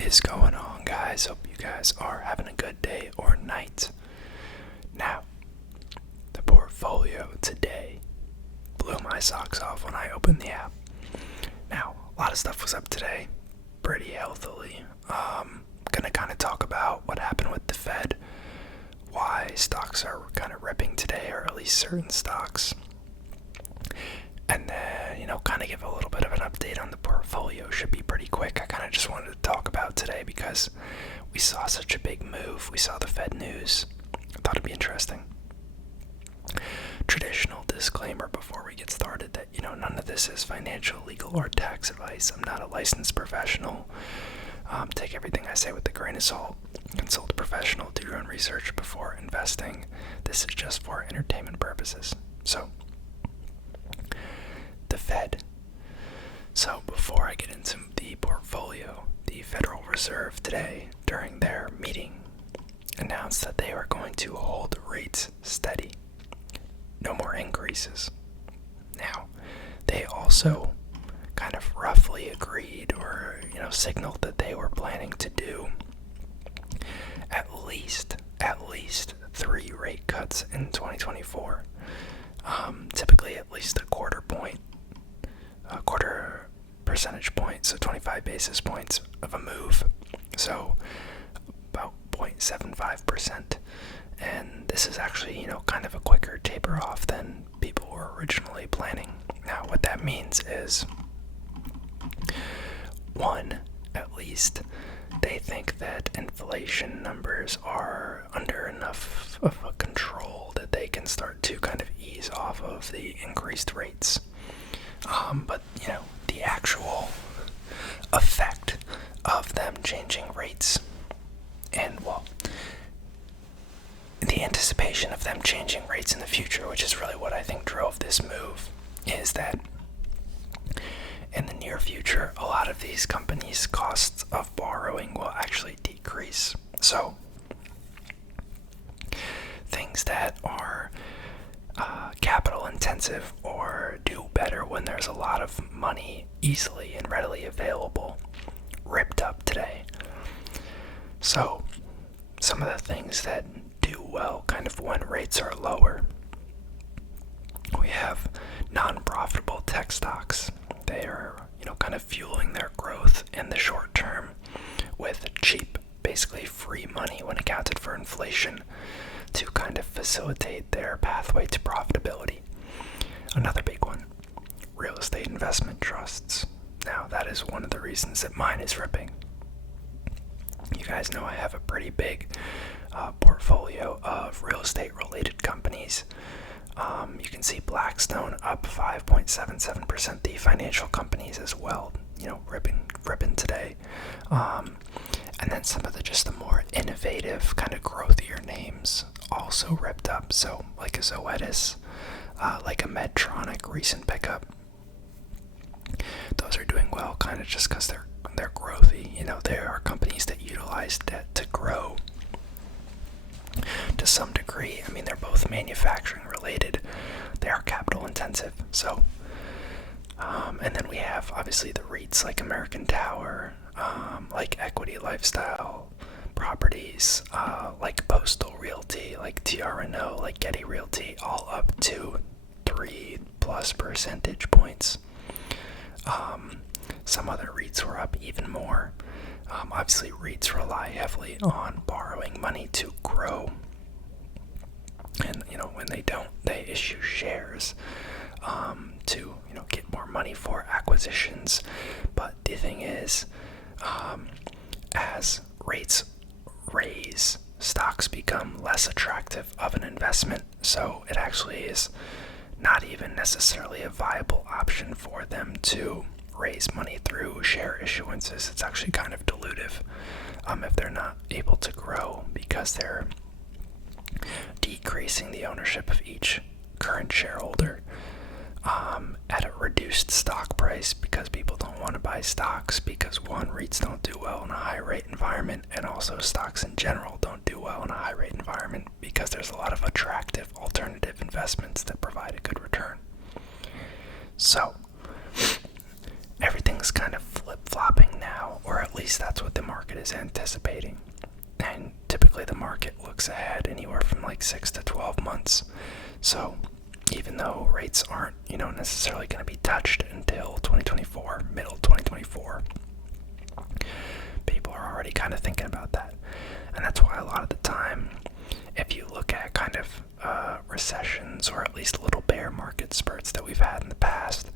is going on, guys? Hope you guys are having a good day or night. Now, the portfolio today blew my socks off when I opened the app. Now, a lot of stuff was up today, pretty healthily. Gonna kind of talk about what happened with the Fed, why stocks are kind of ripping today, or at least certain stocks. And then, kind of give a little bit of an update on the portfolio. Should be pretty quick. I kind of just wanted to talk about today because we saw such a big move. We saw the Fed news. I thought it'd be interesting. Traditional disclaimer before we get started that, none of this is financial, legal, or tax advice. I'm not a licensed professional. Take everything I say with a grain of salt. Consult a professional. Do your own research before investing. This is just for entertainment purposes. So, the Fed. So before I get into the portfolio, the Federal Reserve today, during their meeting, announced that they are going to hold rates steady. No more increases. Now, they also kind of roughly agreed or, signaled that they were planning to do at least 3 rate cuts in 2024. Typically at least a quarter percentage point, so 25 basis points of a move, so about 0.75%. And this is actually, kind of a quicker taper off than people were originally planning. Now, what that means is, one, at least, they think that inflation numbers are under enough of a control that they can start to kind of ease off of the increased rates. But, the actual effect of them changing rates and, the anticipation of them changing rates in the future, which is really what I think drove this move, is that in the near future, a lot of these companies' costs of borrowing will actually decrease. So, things that are capital intensive or do better when there's a lot of money easily and readily available ripped up today. So, some of the things that do well kind of when rates are lower, we have non-profitable tech stocks. They are, kind of fueling their growth in the short term with cheap, basically free money when accounted for inflation to kind of facilitate their pathway to profitability. Another big one, real estate investment trusts. Now, that is one of the reasons that mine is ripping. You guys know I have a pretty big portfolio of real estate related companies. You can see Blackstone up 5.77%. The financial companies as well, ripping today. And then some of the more innovative, kind of growthier names also ripped up. So like a Zoetis, like a Medtronic, recent pickup. Those are doing well, kind of just because they're growthy. There are companies that utilize debt to grow to some degree. I mean, they're both manufacturing related. They are capital intensive. So, and then we have obviously the REITs like American Tower, like Equity Lifestyle Properties, like Postal Realty, like TRNO, like Getty Realty, all up to 3+ percentage points. Some other REITs were up even more. Obviously, REITs rely heavily on borrowing money to grow. And, when they don't, they issue shares to, get more money for acquisitions. But the thing is, as rates raise, stocks become less attractive of an investment. So it actually is not even necessarily a viable option for them to raise money through share issuances. It's actually kind of dilutive if they're not able to grow, because they're decreasing the ownership of each current shareholder at a reduced stock price, because people don't want to buy stocks because, one, REITs don't do well in a high rate environment, and also stocks in general don't do well in a high rate environment because there's a lot of attractive alternative investments that provide a good return. So everything's kind of flip-flopping now. now, or at least that's what the market is anticipating. And typically the market looks ahead anywhere from like 6 to 12 months. So even though rates aren't, necessarily going to be touched until 2024, middle 2024, people are already kind of thinking about that. And that's why a lot of the time, if you look at kind of recessions, or at least little bear market spurts that we've had in the past,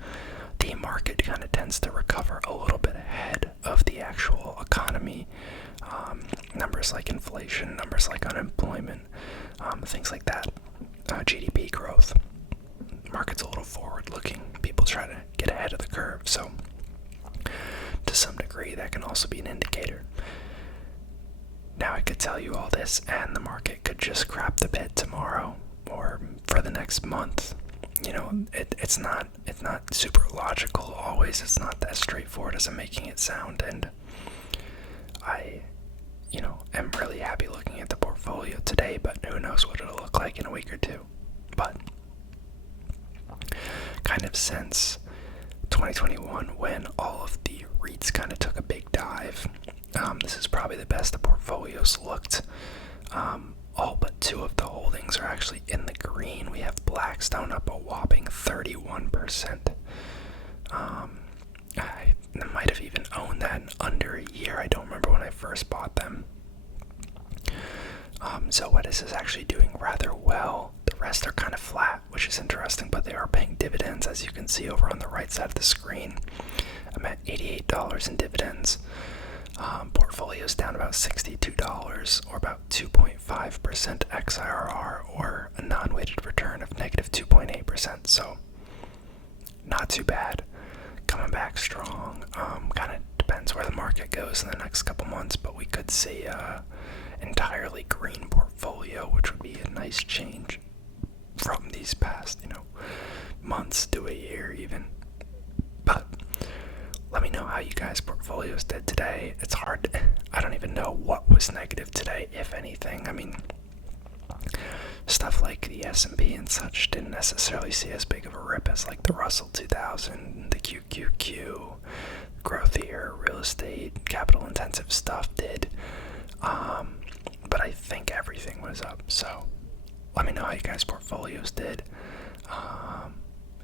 the market kind of tends to recover a little bit ahead of the actual economy. Numbers like inflation, numbers like unemployment, things like that, GDP growth. Market's a little forward looking. People try to get ahead of the curve. So to some degree, that can also be an indicator. Now I could tell you all this and the market could just crap the bed tomorrow or for the next month. It's not super logical always. It's not that straightforward as I'm making it sound, and I am really happy looking at the portfolio today, but who knows what it'll look like in a week or two. But kind of since 2021, when all of the REITs kind of took a big dive, this is probably the best the portfolio's looked. All but 2 of the holdings are actually in the green. We have Blackstone up a whopping 31%. I might have even owned that in under a year. I don't remember when I first bought them. Zoetis is actually doing rather well. The rest are kind of flat, which is interesting, but they are paying dividends, as you can see over on the right side of the screen. I'm at $88 in dividends. Portfolio's down about $62, or about 2.5% XIRR, or a non-weighted return of negative 2.8%. So not too bad. Coming back strong. Kind of depends where the market goes in the next couple months, but we could see entirely green portfolio, which would be a nice change from these past, months to a year even. But let me know how you guys' portfolios did today. It's hard. I don't even know what was negative today, if anything. I mean, stuff like the S&P and such didn't necessarily see as big of a rip as like the Russell 2000, the QQQ, growthier real estate, capital intensive stuff did. But I think everything was up. So let me know how you guys' portfolios did.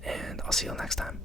And I'll see you next time.